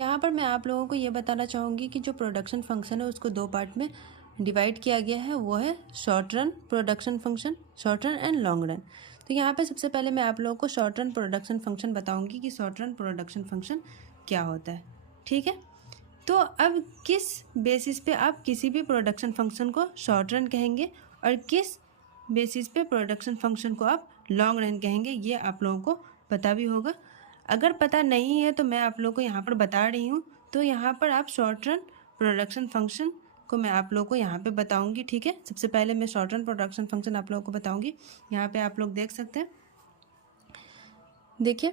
यहाँ पर मैं आप लोगों को ये बताना चाहूँगी कि जो प्रोडक्शन फंक्शन है उसको दो पार्ट में डिवाइड किया गया है। वो है short run production function, short run and long run. तो यहाँ पे सबसे पहले मैं आप लोगों को शॉर्ट रन प्रोडक्शन फंक्शन बताऊँगी कि शॉर्ट रन प्रोडक्शन फंक्शन क्या होता है। ठीक है, तो अब किस बेसिस पे आप किसी भी प्रोडक्शन फंक्शन को शॉर्ट रन कहेंगे और किस बेसिस पे प्रोडक्शन फंक्शन को आप लॉन्ग रन कहेंगे, ये आप लोगों को पता भी होगा। अगर पता नहीं है तो मैं आप लोगों को यहाँ पर बता रही हूँ। तो यहाँ पर आप शॉर्ट रन प्रोडक्शन फंक्शन को मैं आप लोगों को यहाँ पे बताऊँगी। ठीक है, सबसे पहले मैं शॉर्ट रन प्रोडक्शन फंक्शन आप लोगों को बताऊँगी। यहाँ पे आप लोग देख सकते हैं, देखिए,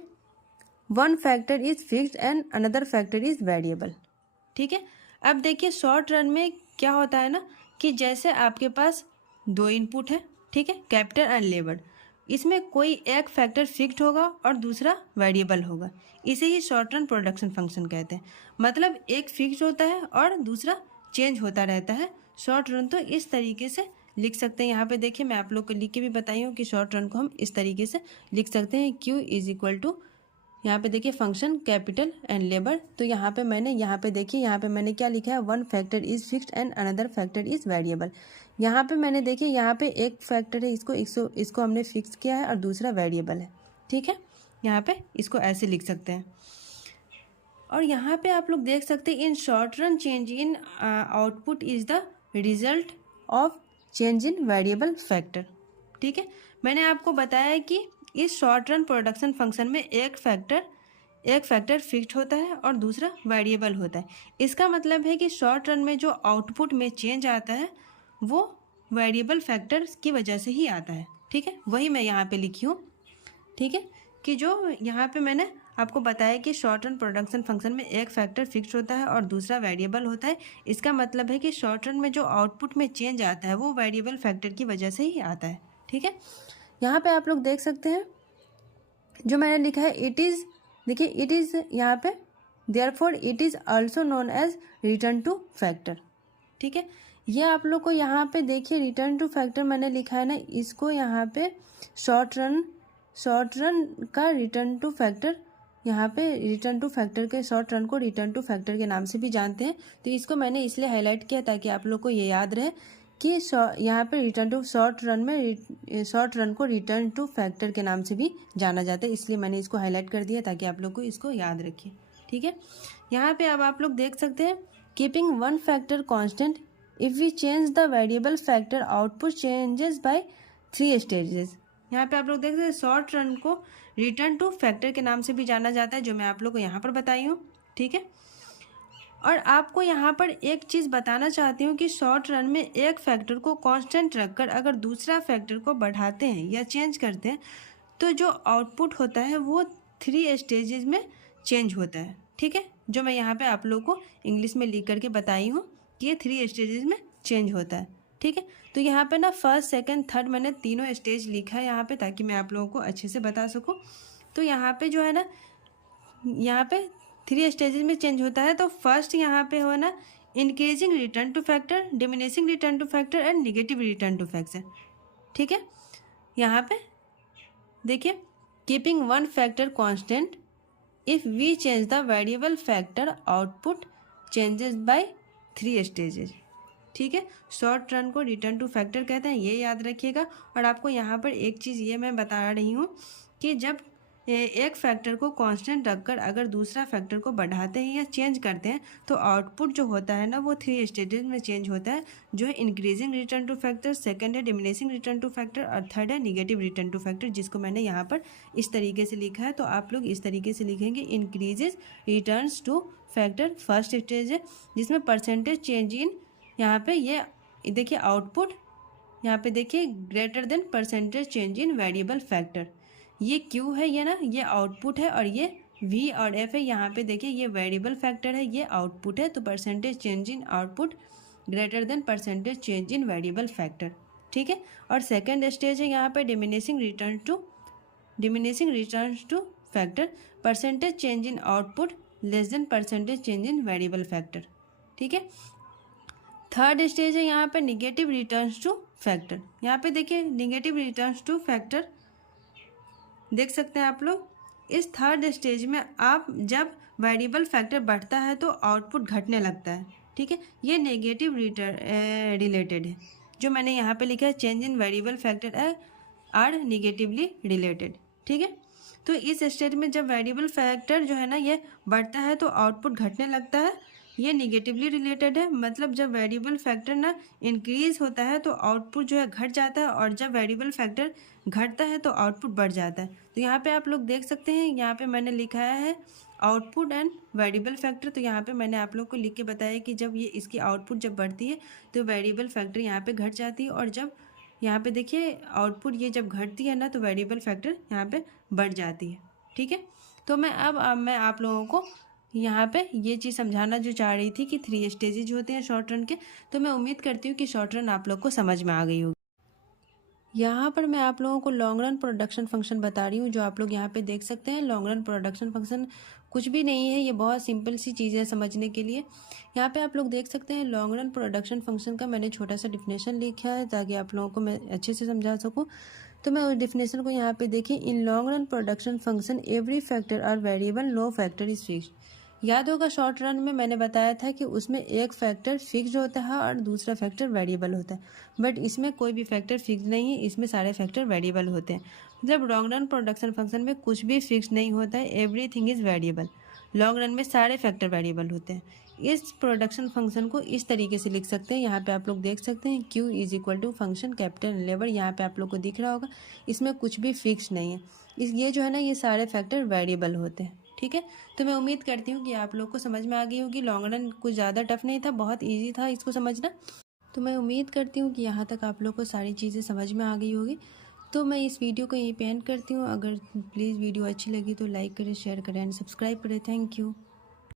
one factor is fixed and another factor is variable. ठीक है, अब देखिए शॉर्ट रन में क्या होता है ना कि जैसे आपके पास दो इनपुट है, ठीक है, कैपिटल एंड लेबर, इसमें कोई एक फैक्टर फिक्स्ड होगा और दूसरा वेरिएबल होगा। इसे ही शॉर्ट रन प्रोडक्शन फंक्शन कहते हैं। मतलब एक फिक्स्ड होता है और दूसरा चेंज होता रहता है। शॉर्ट रन तो इस तरीके से लिख सकते हैं। यहाँ पे देखिए मैं आप लोग को लिख के भी बताई हूँ कि शॉर्ट रन को हम इस तरीके से लिख सकते हैं, Q इज इक्वल टू, यहाँ पे देखिए फंक्शन कैपिटल एंड लेबर। तो यहाँ पे देखिए यहाँ पे मैंने क्या लिखा है, one factor is fixed and another factor is variable. यहाँ पे मैंने देखिए यहाँ पे एक फैक्टर है, इसको हमने फिक्स किया है और दूसरा वेरिएबल है। ठीक है, यहाँ पे इसको ऐसे लिख सकते हैं। और यहाँ पे आप लोग देख सकते हैं, in short run change in output is the result of change in variable factor. ठीक है, मैंने आपको बताया है कि इस शॉर्ट रन प्रोडक्शन फंक्शन में एक फैक्टर फिक्स्ड होता है और दूसरा वेरिएबल होता है। इसका मतलब है कि शॉर्ट रन में जो आउटपुट में चेंज आता है वो वेरिएबल फैक्टर की वजह से ही आता है। ठीक है, वही मैं यहाँ पे लिखी हूँ। ठीक है, कि जो यहाँ पे मैंने आपको बताया कि शॉर्ट रन प्रोडक्शन फंक्शन में एक फैक्टर फिक्स्ड होता है और दूसरा वेरिएबल होता है। इसका मतलब है कि शॉर्ट रन में जो आउटपुट में चेंज आता है वो वेरिएबल फैक्टर की वजह से ही आता है। ठीक है, यहाँ पे आप लोग देख सकते हैं जो मैंने लिखा है, इट इज़, देखिए इट इज़ यहाँ पे, therefore it is also known as return to factor. ठीक है, ये आप लोग को यहाँ पे देखिए रिटर्न टू फैक्टर मैंने लिखा है ना, इसको यहाँ पे शॉर्ट रन का रिटर्न टू फैक्टर, यहाँ पे रिटर्न टू फैक्टर के शॉर्ट रन को रिटर्न टू फैक्टर के नाम से भी जानते हैं। तो इसको मैंने इसलिए हाईलाइट किया ताकि आप लोग को ये याद रहे कि यहाँ पे रिटर्न टू शॉर्ट रन को रिटर्न टू फैक्टर के नाम से भी जाना जाता है, इसलिए मैंने इसको हाईलाइट कर दिया ताकि आप लोग को इसको याद रखिए। ठीक है, यहाँ पे अब आप लोग देख सकते हैं, keeping one factor constant if we change the variable factor output changes by 3 stages. यहाँ पे आप लोग देख सकते हैं शॉर्ट रन को रिटर्न टू फैक्टर के नाम से भी जाना जाता है, जो मैं आप लोग को यहाँ पर बताई हूँ। ठीक है, और आपको यहाँ पर एक चीज़ बताना चाहती हूँ कि शॉर्ट रन में एक फैक्टर को कांस्टेंट रखकर अगर दूसरा फैक्टर को बढ़ाते हैं या चेंज करते हैं तो जो आउटपुट होता है वो 3 स्टेजेस में चेंज होता है। ठीक है, जो मैं यहाँ पे आप लोगों को इंग्लिश में लिख करके बताई हूँ कि ये 3 स्टेजेस में चेंज होता है। ठीक है, तो यहाँ पे ना फर्स्ट सेकंड थर्ड मैंने तीनों स्टेज लिखा है यहाँ पे ताकि मैं आप लोगों को अच्छे से बता सकूँ। तो यहाँ पे जो है ना, यहाँ पे 3 स्टेजेस में चेंज होता है। तो फर्स्ट यहाँ पे हो ना increasing return to factor, diminishing return to factor and negative return to factor. ठीक है, यहाँ पे देखिए keeping one factor constant if we change the variable factor output changes by 3 stages. ठीक है, शॉर्ट रन को रिटर्न टू फैक्टर कहते हैं, ये याद रखिएगा। और आपको यहाँ पर एक चीज़ ये मैं बता रही हूँ कि जब एक फैक्टर को कांस्टेंट रखकर अगर दूसरा फैक्टर को बढ़ाते हैं या चेंज करते हैं तो आउटपुट जो होता है ना वो 3 स्टेजेस में चेंज होता है, जो है increasing return to factor, second है डिमिनिशिंग रिटर्न टू फैक्टर और थर्ड है निगेटिव रिटर्न टू फैक्टर, जिसको मैंने यहाँ पर इस तरीके से लिखा है। तो आप लोग इस तरीके से लिखेंगे, increases returns two factor first stage है जिसमें परसेंटेज चेंज इन, यहाँ पे ये देखिए आउटपुट, यहाँ पे देखिए greater than percentage change in variable factor, ये Q है, ये ना ये आउटपुट है और ये V और F है। यहाँ पे देखिए ये वेरिएबल फैक्टर है, ये आउटपुट है। तो percentage change in output greater than percentage change in variable factor. ठीक है, और सेकंड स्टेज है यहाँ पे diminishing return to factor, percentage change in output less than percentage change in variable factor. ठीक है, थर्ड स्टेज है यहाँ पे निगेटिव रिटर्न्स टू फैक्टर। यहाँ पे देखिए निगेटिव रिटर्न्स टू फैक्टर देख सकते हैं आप लोग। इस थर्ड स्टेज में आप जब वेरिएबल फैक्टर बढ़ता है तो आउटपुट घटने लगता है, ठीक है। ये नेगेटिव रिलेटेड है। जो मैंने यहाँ पे लिखा है change in variable factor are negatively related, ठीक है। तो इस स्टेट में जब वेरिएबल फैक्टर जो है ना ये बढ़ता है तो आउटपुट घटने लगता है, ये निगेटिवली रिलेटेड है। मतलब जब वेरिएबल फैक्टर ना इंक्रीज होता है तो आउटपुट जो है घट जाता है, और जब वेरिएबल फैक्टर घटता है तो आउटपुट बढ़ जाता है। तो यहाँ पे आप लोग देख सकते हैं, यहाँ पे मैंने लिखा है आउटपुट एंड वेरिएबल फैक्टर। तो यहाँ पे मैंने आप लोग को लिख के बताया कि जब ये इसकी आउटपुट जब बढ़ती है तो वेरिएबल फैक्टर यहाँ पे घट जाती है, और जब यहाँ पे देखिए आउटपुट ये जब घटती है ना तो वेरिएबल फैक्टर यहाँ पे बढ़ जाती है, ठीक है। तो अब मैं आप लोगों को यहाँ पे ये चीज़ समझाना जो चाह रही थी कि 3 स्टेजेज होते हैं शॉर्ट रन के। तो मैं उम्मीद करती हूँ कि शॉर्ट रन आप लोग को समझ में आ गई होगी। यहाँ पर मैं आप लोगों को लॉन्ग रन प्रोडक्शन फंक्शन बता रही हूँ, जो आप लोग यहाँ पे देख सकते हैं। लॉन्ग रन प्रोडक्शन फंक्शन कुछ भी नहीं है, ये बहुत सिंपल सी चीज़ है समझने के लिए। यहाँ पे आप लोग देख सकते हैं लॉन्ग रन प्रोडक्शन फंक्शन का मैंने छोटा सा डिफिनेशन लिखा है ताकि आप लोगों को मैं अच्छे से समझा सकूँ। तो मैं उस डिफिनेशन को यहाँ पे देखिए, in long run production function every factor are variable, no factor is fixed. याद होगा शॉर्ट रन में मैंने बताया था कि उसमें एक फैक्टर फिक्स्ड होता है और दूसरा फैक्टर वेरिएबल होता है, बट इसमें कोई भी फैक्टर फिक्स्ड नहीं है, इसमें सारे फैक्टर वेरिएबल होते हैं। मतलब लॉन्ग रन प्रोडक्शन फंक्शन में कुछ भी फिक्स्ड नहीं होता है, everything is variable. Long run में सारे फैक्टर वेरिएबल होते हैं। इस प्रोडक्शन फंक्शन को इस तरीके से लिख सकते हैं, यहाँ पे आप लोग देख सकते हैं Q is equal to function capital labour. यहाँ पे आप लोग को दिख रहा होगा, इसमें कुछ भी फिक्स नहीं है। ये जो है ना ये सारे फैक्टर वेरिएबल होते हैं, ठीक है। तो मैं उम्मीद करती हूँ कि आप लोग को समझ में आ गई होगी। लॉन्ग रन कुछ ज़्यादा टफ नहीं था, बहुत ईजी था इसको समझना। तो मैं उम्मीद करती हूँ कि यहाँ तक आप लोग को सारी चीज़ें समझ में आ गई होगी। तो मैं इस वीडियो को यहीं पे एंड करती हूँ। अगर प्लीज़ वीडियो अच्छी लगी तो लाइक करें, शेयर करें एंड सब्सक्राइब करें। Thank you.